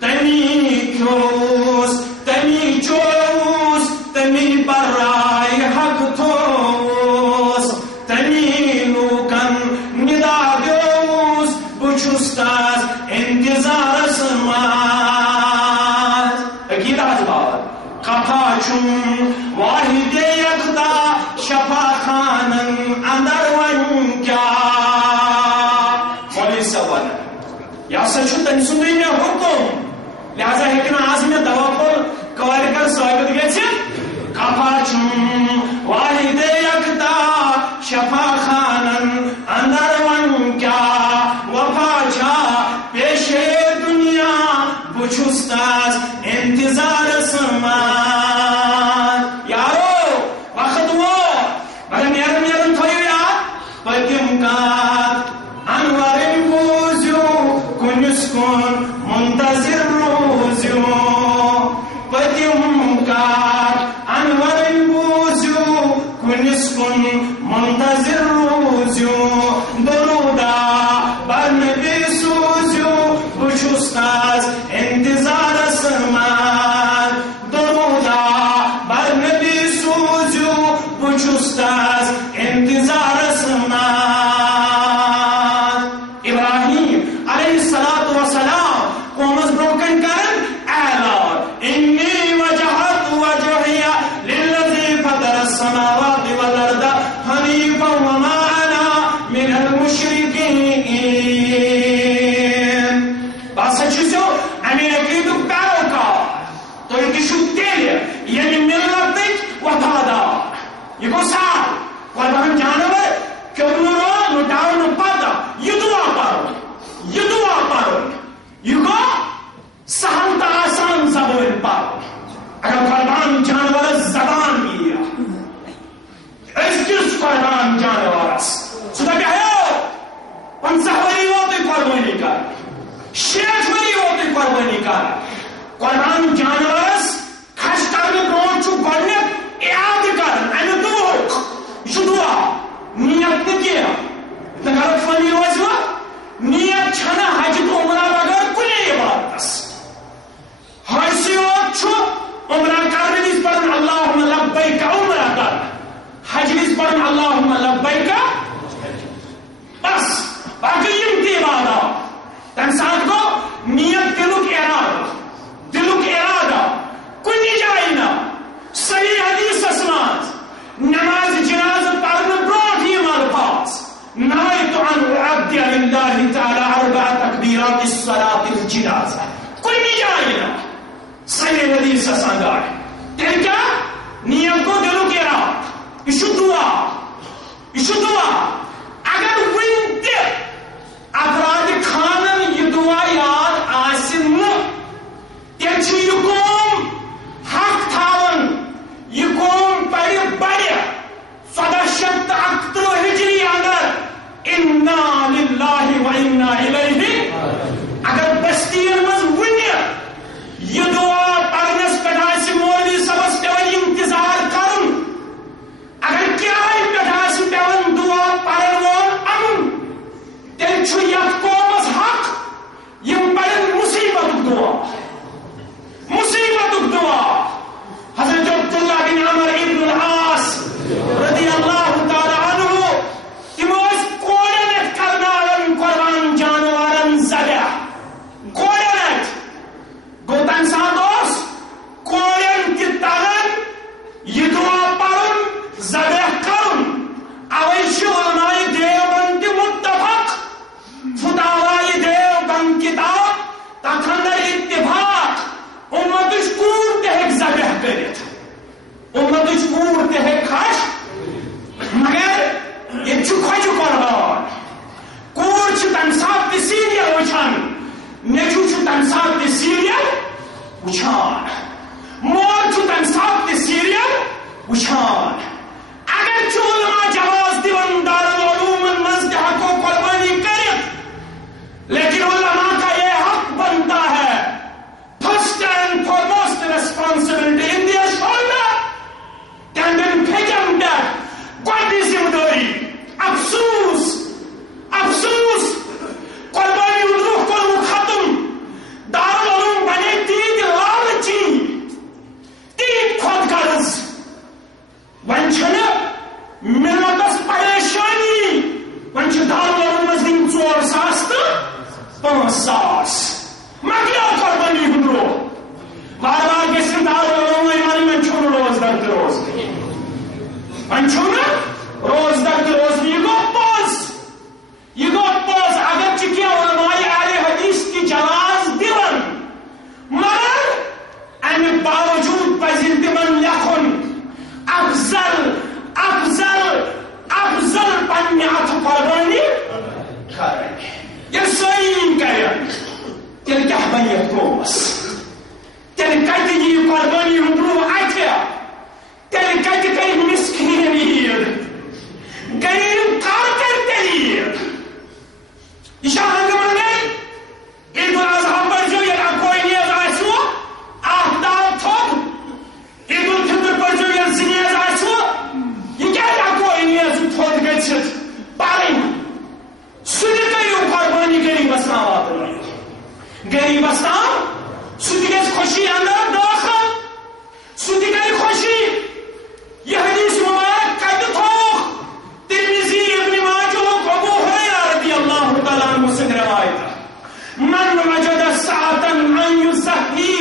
تمی کھوس تمی چوس تمی برائے حق توس تمی نوکن ندا دیوس بچستاس انتظار سماز عقیدہ بات قطع چون واحد یکتا شفا خانن اندر ون کیا مولی سوال یا سچو تنی سنوی میں حکم لہذا ہیکن آزم دوا پر کواری کر سوائبت گئے چھے قطع چون واحد یکتا شفا خانن اندر ون کیا وفا چھا پیش دنیا بچستاز انتظار سمان یارو وقت وہ مگر میرن تھوئی یاد پتیم کات انوارن بوزیو کنس کن منتظر روزیو پتیم کات انوارن بوزیو کنس کن منتظر روزیو درودا برنبی سوزیو بچستاز انتظار سمان درودا برنبی سوزیو بچستاز انتظار سمان ابراہیم علیہ السلام قومس بروکن کرن اعلان انی وجہت وجہی للذی فطر السماوات والارض حنیفا وما انا من المشرکین باسا چیزو امین عقیدو پیروکار تو یہ کشو تیلے یعنی ملتک وفادار یہ کو سال قربان جانور کیونو نٹاؤنو پاتا یہ دعا پارو یہ کو سہل تا آسان زبان پارو اگر قربان جانور زبان لیا اس کس قربان جانور سودا کہ ہے 50 وری ہوتے قربانی کر 60 وری ہوتے قربانی کر قربان جانور خش کرنے برون چھو گوڑنے اعاد کر اینو دوک یہ دعا نیت نکیا نگر فنی روزوا نیت چھنا حج تو عمرہ بغیر کلی عبادت حیثیت چھو عمرہ کرنے اس پر اللہم لبیک عمرہ کر حج اس پڑھن اللہم لبیک بس باقی یم تی عبادات تم ساتھ گو نیت دلک ارادہ کنی جائے نا صحیح حدیث اسمات نماز جنازہ پڑھن برونٹ یم الفاظ نویت ان اعدی للہ تعالی 4 تکبیرات الصلاۃ الجنازہ کنی جائے نا صحیح حدیث اساندار تیل کیا نیت کو دلک ارادہ یہ دعا اگر ون تہ افراد خانن یہ دعا یاد آسن تیل یہ قوم حق تھاون یہ قوم بڑھ 1461 ہجری اندر انا للہ و انا الیہ اگر بستین مز ون یہ دعا پڑھنس پہ مولوی صبس پیون انتظار کرن اگر کیا پہ پیون دعا پڑھن وول امن تیل یت قومس حق یم پڑھن مصیبت دعا حضرت عبداللہ بن عمر ابن العاص رضی اللہ تعالی عنہ تم کوڑن کرناون قربان جانورن ذبح کوڑن گو تم سات کوڑن تہ تگن یہ دعا پڑھن ذبح کرن اوے علماء دیوبند متفق فتاوی دیوبند کتاب تتھ اندر اتفاق امتچ کوڑ تہ ہیک ذبح کرت امتچ کوڑ تہ ہیک کھش مگر یہ کھوجہ قربان کوڑ تمہ سات تہ سیریل وچھان نیچو تمہ سات تہ سیریل وچھان مول تمہ سات تہ سیریل وچھان اگر علماء جواز دون دارالعلوم مز تہ ہیکو قربانی کرت لیکن علماء کا یہ حق بنتا ہے first and foremost responsibility on their shoulder تمن پھیکن پہ گۄڈنِچ ذمہ دٲری افسوس قربانی روح کوٚرمُت ختم دارالعلوم بنے تیٖتۍ لالچی تیٖتۍ خۄد غرض وۄنۍ چھنہٕ ملتس پریشانی وۄنۍ چھِ دارالعلوم منٛز دِنۍ 4 ساس تہٕ 5 ساس مۄکلیو قربانی ہُنٛد روح وارٕ گژھِ دارالعلوم وۄنۍ چھُنہٕ روزدر تہِ روزنٕے وۄنۍ چھُنہٕ روزدر تہِ روزنٕے یہ گو پوز اگر چکیا علماء اہل حدیث کی جواز دون مگر امہ باوجود پزن تمن لکھن افضل پنہ اتھ قربانی کرن یہ سٲری کرن تیل کیا بنی قومس تیل کتہ یہ قربانی ہند روح اتھِ تیل کتہ کر مسکین عید غریب کر تیل یہ ہنگ منگے عید الاضحیٰ پڑھو یل اکوئی نیز آسو آفتاب تھوٚد عید الفطر پڑھو یل زٕ نیز آسو یہ کیا اکوئی نیز تھوٚد گژھِتھ پرٕنۍ سُہ تہِ کٔرِو قربانی غریبس تام واتنٲیِو غریبس تام سُہ تہِ گژھِ خوشی اندر دٲخل سُہ تہِ کرِ خوشی یہ حدیث مبارک کتہِ تھوٚوُکھ ترمذی ابن ماجہ ابو ہریرہ رضی اللہ تعالیٰ عنہ سے روایت من وجد ساعة ان يزهي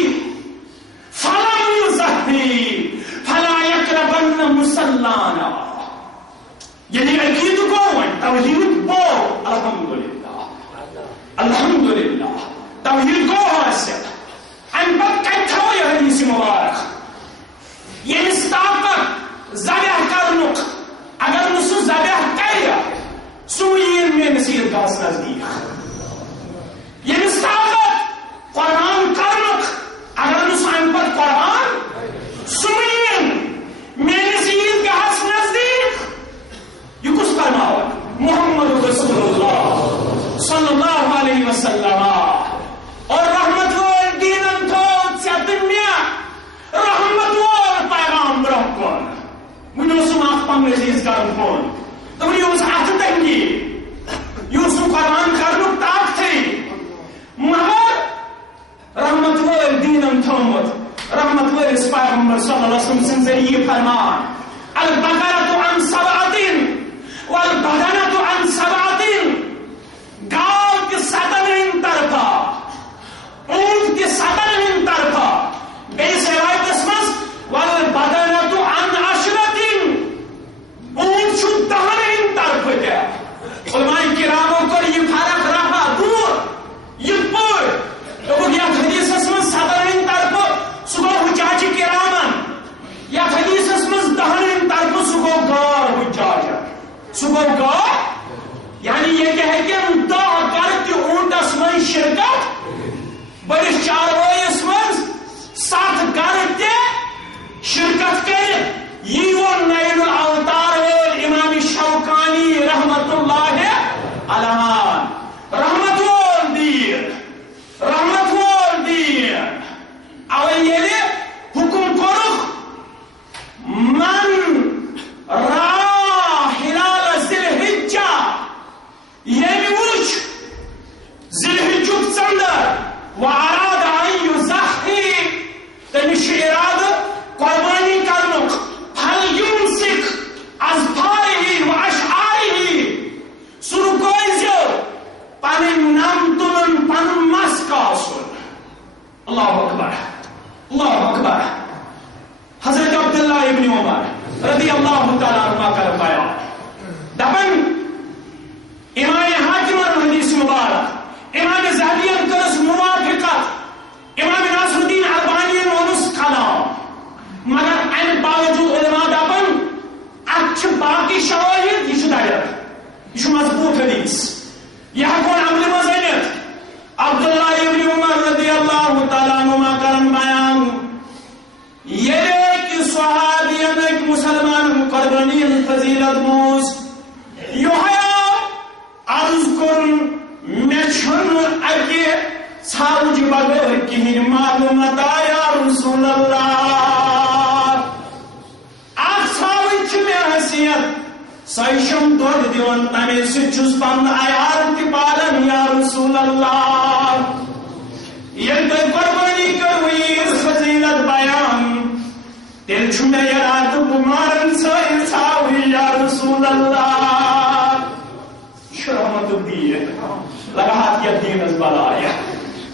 فلم يزهي فلا يقربن مصلانا یعنی عقید کو توحید کو الحمدللہ توحید کو حاصل ان پت کتھو یہ حدیث مبارک یہ طاقت ذبح کرنک اگر نہ سہ ذبح کر سہ یین میٲنِس عیٖدگاہس نزدیٖک ییٚمِس طاقت قربان کرنک اگر نہ سہ امہ پتہٕ قربان سہ یین میٲنِس عیٖدگاہس نزدیٖک یہ کس فرماون محمد رسول اللہ صلی اللہ علیہ وسلم اور رحمت وول دینن تھوٚو ژےٚ تہٕ مےٚ رحمت وول پیغام برونٛہہ کُن وۄنۍ اوسُم اکھ پنٛنِس عیٖز کرُن فون دوٚپُن یہِ اوس اتھٕ تنگی یہ اوس نہٕ قربان کرنُک طاقتھٕے مگر رحمت وول دیٖنن تھوٚومُت رحمت وٲلِس پیغمبر صلی اللہ علیہ وسلم سٕنٛدِ ذٔریعہٕ یہِ فرمان البقرۃ عن سبعۃ گو یعنی یہ کہ دہ کر اونٹس من شرکت بڑس چاروئیس من 7 کر شرکت کر یہ وہ نیل الاوتار وول امام شوکانی رحمت اللہ علیہ رحمت وول دیر اول یہ حکم کرخ من را ہلال ذی الحجہ یعنی وچ ذی الحجہ ژندر واراد ان یضحی تمش اراد قربانی کرنک هل یمسک اظفارہ و اشعارہ سرکوزیو پن نم تلن پن مس کاسن اللہ اکبر اللہ اکبر حضرت عبداللہ ابن عمر رضی اللہ تعالیٰ عنہ کا بیان دپن امام حاکم حدیث مبارک امام زہبی کرس موافقت امام ناصر الدین البانی ونس کلام مگر ان باوجود علماء دپن اچھ باقی شواہد یہ دائر یہ مضبوط حدیث یہ ہکون عمل مزینت عبداللہ ابن عمر رضی اللہ تعالیٰ عنہ کرن بیان یہ کہ صحابیان ایک مسلمان قربانی فضیلت موز یوہیا عرض کرن میں چھن اگے چھاوج بغیر کہیں معلومت آیا رسول اللہ آپ چھاوج میں حیثیت سائشم دود دیون تمہیں سے چس پند آیار کی پالن یا رسول اللہ یہ تو قربانی کروئی فضیلت بیان تیل چھنے یرات بمارن سائل چھاوی یا رسول اللہ شرحمت الدین لگا ہاتھ یا دین اس بلائی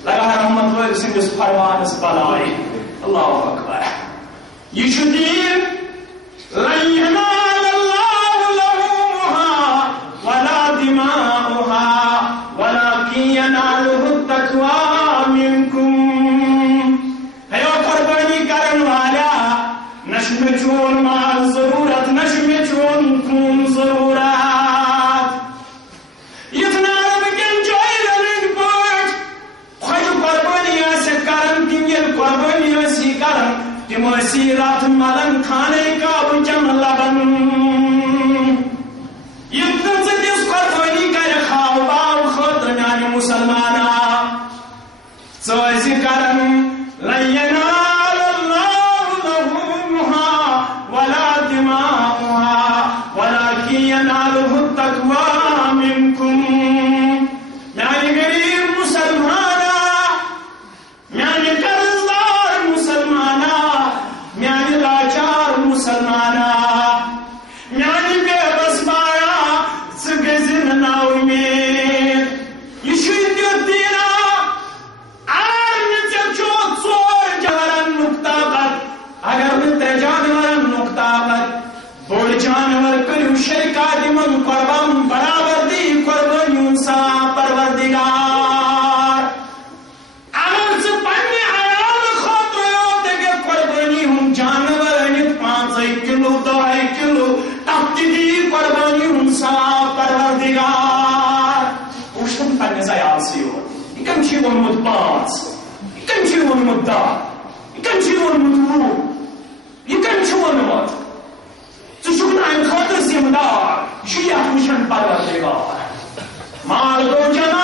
لگا رحمت و سنگ اس فرمان اس بلائی اللہ اکبر یہ شدیر لن ینال اللہ لحومها ولا دماؤها ولكن ینالہ التقوی منکم ہے قربانی کرن والا نشم چون مال ضرورت نشم چون خون ضرورت اتنا ربکن جائل رنگ پاٹ خوش قربانی ایسے کرن تنگل قربانی ایسی کرن تم ایسی رات ملن کھانے کا بچم لبن اتنا زدیس قربانی کر خواہ باو خود رنان مسلمانا سو ایسی کرن لیننا يناله التقوى منكم يعني غريب مسلمانا يعني قرضدار مسلمانا يعني لاچار مسلمانا يعني بے بس بایا سگزن ناؤمید يشيد الدينا عالم نتجوت صور جارا نقطابت اگر بنت جانورا نقطابت بوڑ جانور کرو شرکات من قربان برابر دی قربانیوں سا پروردگار عمل سے پنی عیال خاطریوں دے قربانی ہم جانور انت 5 کلو 2 کلو تبتی دی قربانیوں سا پروردگار اوشتن پنی زیاد سیو اکم چی ونمت 5 اکم چی ونمت 10 اکم چی ونمت 9 اکم چی ونمت شکر ان خاطر ذمہ دار شیعہ مشن پروردگار مال دو جمع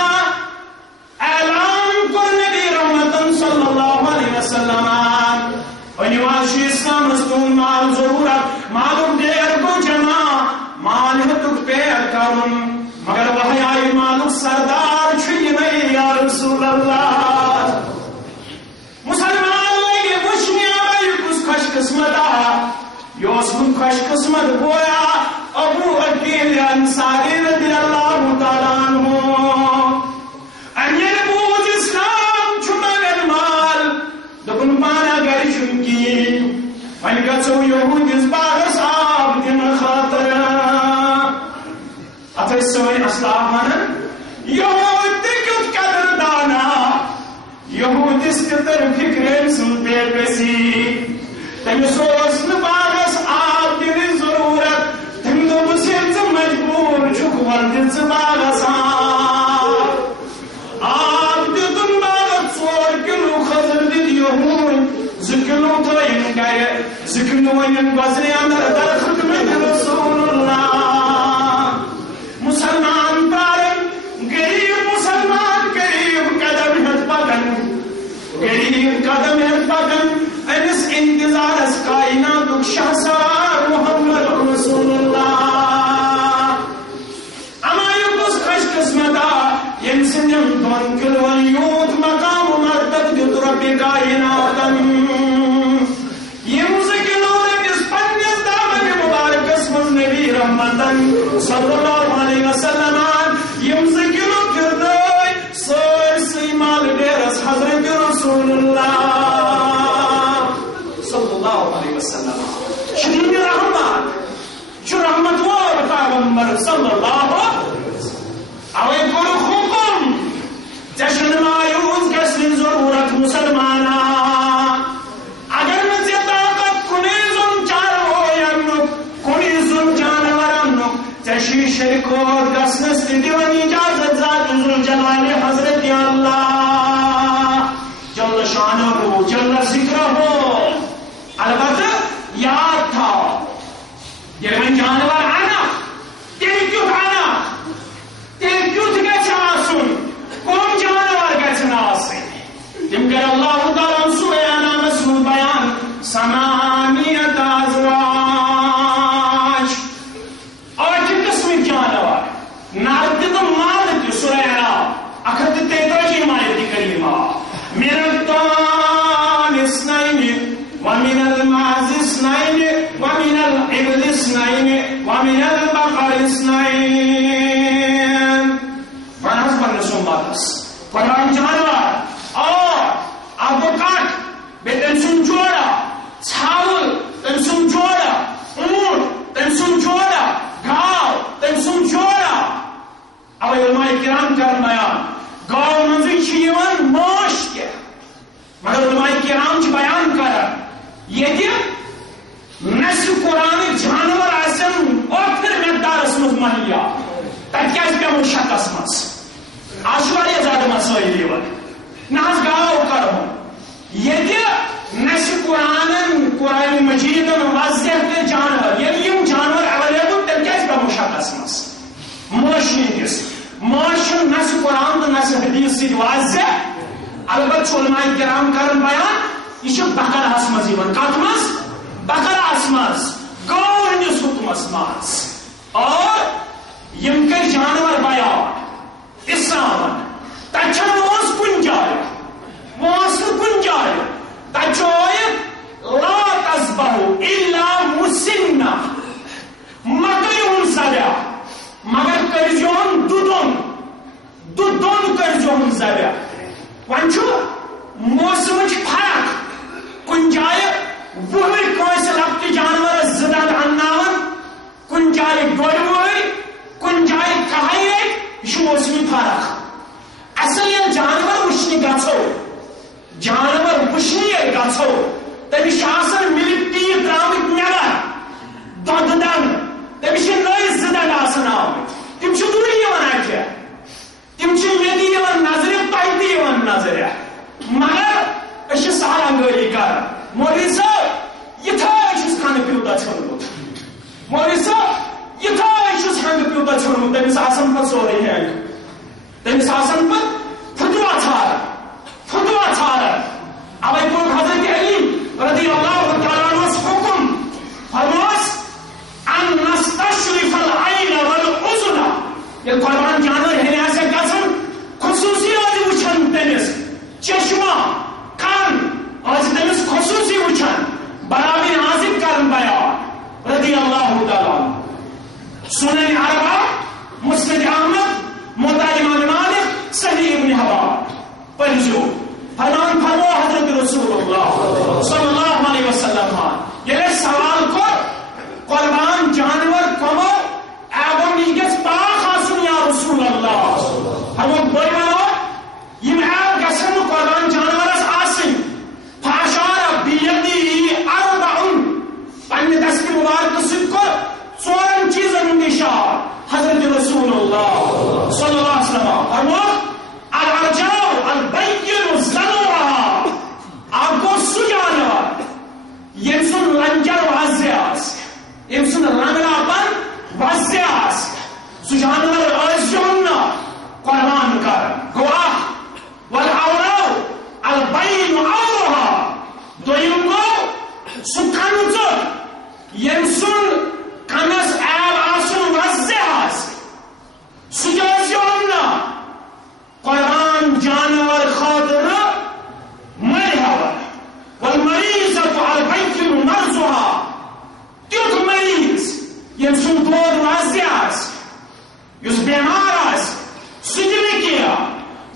اعلان کر نبی رحمت صلی اللہ علیہ وسلم ونواشی اسلام استون مال ضرورت معلوم دیر کو جمع مال حتک پیر کرن مگر وحی آئی مالک سردار چھئی نہیں یا رسول اللہ مسلمان لگے وشنی آئی کس خوش قسمت یوسف خوش قسمت گویا ابو عقیل انصاری رضی اللہ تعالیٰ عنہ ان بود اسلام چھمن مال دکن پانا گئی شنکی من گچو یہود اس باغ صاحب دن خاطر اتھر سوئی اسلام من یہود دکت قدر دانا یہود اس قدر فکرین سنتے پیسی تم سوز نباغس آپ دن ضرورت تم دو بسیت مجبور دِژ باغس آب دِتُن باغس 4 کِلوٗ خٔزٕر دِتۍ یوٚہوٗنۍ 2 کِلوٗ تھٲیِن گرِ 2 کِلوٗ أنِن گۄزرِ اندر در خدمت رسول اللہ مسلمان پرارن غریب مسلمان غریب قدم ہیت پکن غریب قدم ہیت پکن امس انتظارس کائنات شہسوار محمد رسول اللہ امایوس خوش قسمتا یم سندم 2 کلون یوت مقام مرتب دیت رب کائناتن یم 2 کلو رکس پنس دامن مبارکس مز نبی رحمتن صلی اللہ علیہ وسلم یم 2 کلو کردائی سرسی مال ڈیرس حضرت رسول اللہ صلی اللہ علیہ وسلم شدید رحمت جو رحمت وار پیغمبر صلی اللہ علیہ اوے کرو حکم جشن مایوس گسن ضرورت مسلمانا اگر مجھے طاقت کنی زن چارو ینک کنی زن جانور انک جشی شرکوت گسنس دیوان اجازت ذات ذوالجلال حضرت اللہ جل شانہ جل ذکرہ البتہ یاد تھا یہ جانور آنا تیل کیوں آنا تیل کیوں گھن آسن کون جانور گھن آسن تم کر اللہ تعالیٰ سورہ نام سور بیان ثمانیت ازواج اور کی قسم جانور نارد تو مالد سورہ نام اخرت تیتاجی مایت کریمہ من الطان اثنین ومن المعز اثنين ومن الإبل اثنين ومن البقر اثنين فرناس برنسون بارس فرنان جانور اور ابوکاٹ بے تنسون جوڑا چھاول تنسون جوڑا اونٹ تنسون جوڑا گاو تنسون جوڑا اب علماء کرام کرن بیان گاو منزل چیون موش کیا مگر علماء کرام چی بیان کرن یہ نسل قرآن جانور آسن اوپر مقدار اسمت مہیا تک کیا اس پہ مشک اسمت آشواری زیادہ مسائل یہ وقت ناز گاو کرو یہ نسل قرآن مجید واضح کے جانور یہ جانور اویلیبل تک کیا اس پہ مشک اسمت موشی کس موشی نسل قرآن تو نسل حدیث سے واضح البت علماء کرام کرن بیان یہ بکر آسمز کت مز بکر آسمز گو ہندس حکمس مز اور یم کر جانور بیان اسلام تچھن موس کن جائے موس کن جائے تچوئے لا تذبحوا الا مسنہ مکیون زبیا مگر کرجون دودون کرجون زبیا ونچو موسم فرق کن جائے وہر کوئی لفت جانور زدہ اناون کن جائے گوڑ وہر کن جائے کہائی یہ موسمی فرق اصل یہ جانور وشنی گھو جانور وشنی گھو تمہیں شاسن ملک تیر ترامت نگر دود دن تمہیں نئی زدہ آسن آمت تم دوری یوان آکیا تم میدی یوان نظر پایتی یوان نظر مگر اس سال انگاری کر مولوی صاحب یہ تھا اس کھانے پیوتا چھوڑمت مولوی صاحب یہ تھا اس کھانے پیوتا چھوڑمت تمہیں آسن پر سو رہی ہے تمہیں آسن پر فتوا چھارا اب ایک حضرت علی رضی اللہ تعالیٰ عنہ حکم فرماس ان نستشرف العین والعزن یہ قربان جانور ہے ایسے قسم خصوصی آج وچھن تمہیں چشمہ کان آج تمہیں خصوصی وچھن برابر حاضر کرن بیان رضی اللہ تعالیٰ سنن عربہ مسند احمد موطا امام مالک صحیح ابن حبان پنجو فرمان فرمو حضرت رسول اللہ صلی اللہ علیہ وسلم یہ سوال کو قربان جانور کمو ایبون نیگس پاک آسن یا رسول اللہ فرمان بوئی منو یہ ایب گسن قربان جانور اس آسن فاشار بیدی اربعن پنی دست مبارک سکر سورن چیزن نشار حضرت رسول اللہ صلی اللہ علیہ وسلم فرمایا الارجاء البین ذنوبها آپ کو سو جانور یم سن لنجر واضح یم سن لنگڑا پر واضح سو جانور ازیون قربان کر گواہ والعوراء البین عورها دویم گو سو کنز یم سن کنز ایل آسن واضح سو ازیون قربان جانور خاطر مرحبا والمریضة البین مرضها تیوت مریض یم سن دور واضح یس بیمار سجن کیا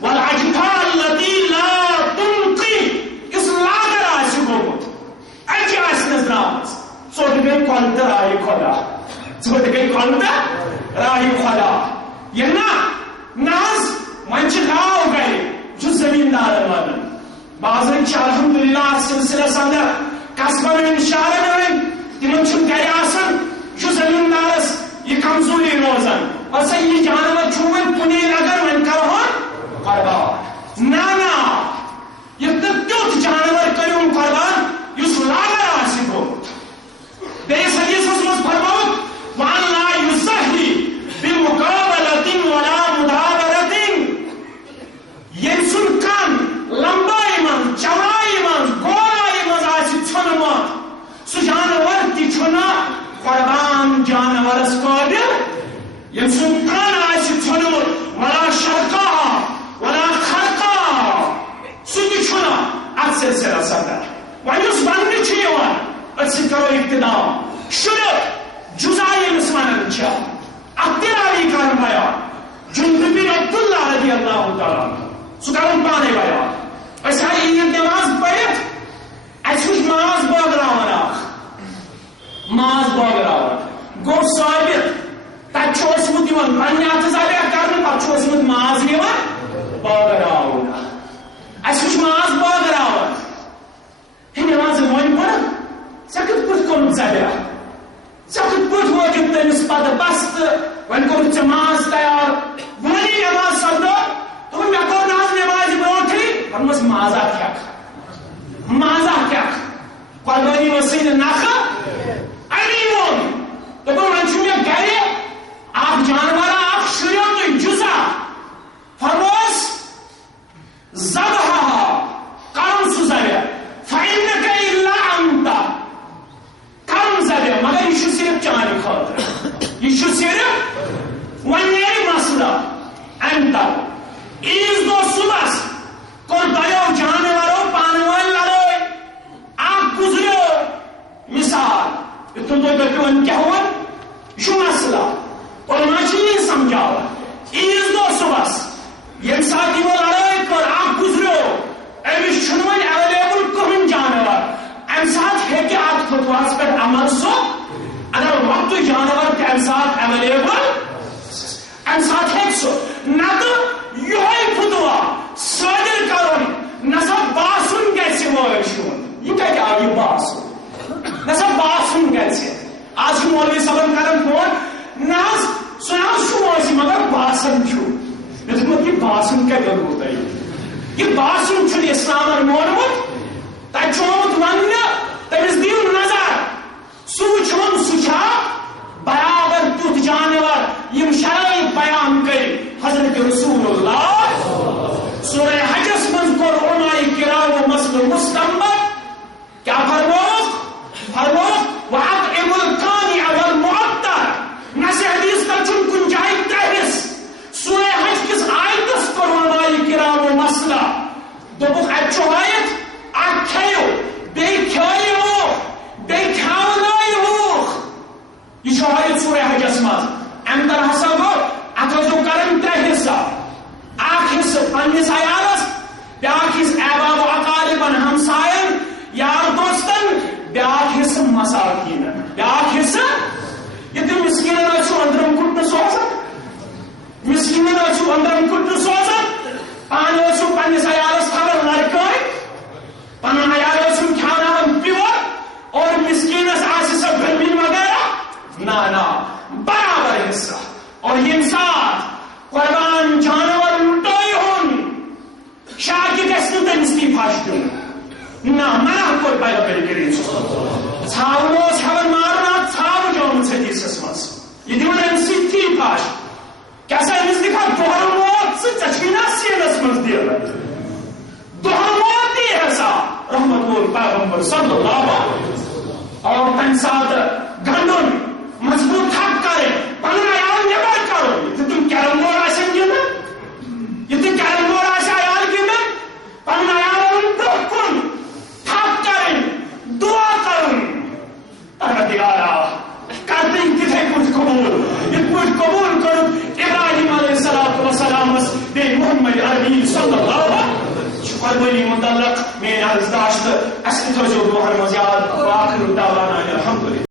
والعجقاء التي لا تنقي اس لاغر آسی گوت اچھی آسی نظرات سوٹ گئی کونت راہی خدا سوٹ گئی کونت راہی خدا یہ ناز منچ لاؤ گئے جو زمیندار مدن بازن چا الحمدللہ سلسلہ سندر قصبن انشارن تمن چھن گئے آسن جو زمیندارس یہ کمزوری روزن اور یہ جانور چھوئن پنیل اگر من کرہون قربان نانا یہ تیوت جانور کریون قربان یس لاغر آسی گوت بیس حدیث اسمس فرموت وان لا یزہی بمقابلت ولا مدابرت یم سن کان لمبائی من چورائی من گورائی من آسی چھنمت سو جانور تی چھنا قربان جانورس قابل یم سن کان آسی چھنمت ولا شرقا ولا خرقا ستی چھنا ات سلسلہ سندر ویس بندی چھیوان اسی کرو اقتدام شرط جزائی مسلمان چھا اقتداری کارن بایا جند بن عبداللہ رضی اللہ تعالیٰ سکارن پانے بایا ایسا عید نماز پڑھت ایسوش ماز باگراون آخ ماز باگراون گو ثابت تک چھوسمت یوان پنیات زالیہ کرن پر چھوسمت ماز یوان باگراون ایسوش ماز باگراون ہی نماز موین پڑھن سکت پت کن زالیہ سکت پت واجب تنس پتہ بست ون کن چھ ماز تیار ولی نماز سمدو تو میں کو ناز نماز بروٹھی فرمس مازا کیا مازا کیا قربانی وسیل ناخا ایمون تو کو منچو میں گئے آپ جانورا آپ شریعت تو جزا فرموس زبحا کام سوزایا فإنك إلا أنت کم زبح مگر یہ صرف چانی خاطر یہ صرف ونیری مسئلہ انت عیز دو صبح کور دیو جانورو پانوال لڑوئے آپ گزریو مثال اتن تو دکھون کیا ہوا شو مسئلہ اور ماشین سمجھاوا عیز دو صبح یم ساتھی وہ لڑوئے کور آپ گزریو ایوش چھنوان اویلیبل کہن جانور ام ساتھ ہے کہ آپ فتواس پر عمل سو اگر وقت جانور کے ام ساتھ اویلیبل ام ساتھ ہے سو نہ تو یہ فتوا صادر کرن نسب باسن کیسے موشون یہ کہتے آگی باسن نسب باسن کیسے آج مولوی صاحب کرن فون ناز سناز شو موشی مگر باسن چھو یہ باسن کیا ضرورت ہے یہ باسن چھو اسلام اور مولوت تجھوت ون تمس دیو نظر سوچون سچا برابر تیت جانور یم شرائط بیان کر حضرت رسول اللہ سورہ حجس من کور علماء کرام مسل مستنبط کیا فرموک وَأَطْعِمُ الْقَانِعَ وَالْمُعَطَّرَ نس حدیث کا چون کن جائے تحرس سورہ حج کس آیتس کور علماء کرام مسئلہ دوبک اچھو آیت اکھیو بے کھائیو بے کھاؤنائیو یہ شاید سورہ حجس ماز اندر حسن گو اتو جو کرم ترہ حصہ آخ حصہ پنیس آیارس اور یم سات قربان جانور لٹائی ہون شاہ کی گسن تمس تی پھاش دیون نا منع کور پیغمبر کریم ژھاونوس ہیون مارنا ژھاو جومت حدیثس مز یہ دیون ام سی تی پھاش کیا سا امس دکھا دہر موت سے چچینا سینس مز دیر دہر موت دی ہے سا رحمت پیغمبر صلی اللہ علیہ وسلم اور تم ساتھ گھنڈن مضبوط تھک کرے پنن عیال نبر کرو یہ تم کیرم بورڈ آسن گندن یہ تم کیرم بورڈ آسن عیال گندن پنن عیال برونہ کن تھک کریں دعا کرن پروردگارا کرتے تتھے پٲٹھۍ قبول یِتھ پٲٹھۍ قبول کرُن ابراہیم علیہ السلام بے محمد عربی صلی اللہ علیہ وسلم قربانی متعلق میں عرض داشت اس کی توجہ دعا مزیاد واخر دعوانا الحمدللہ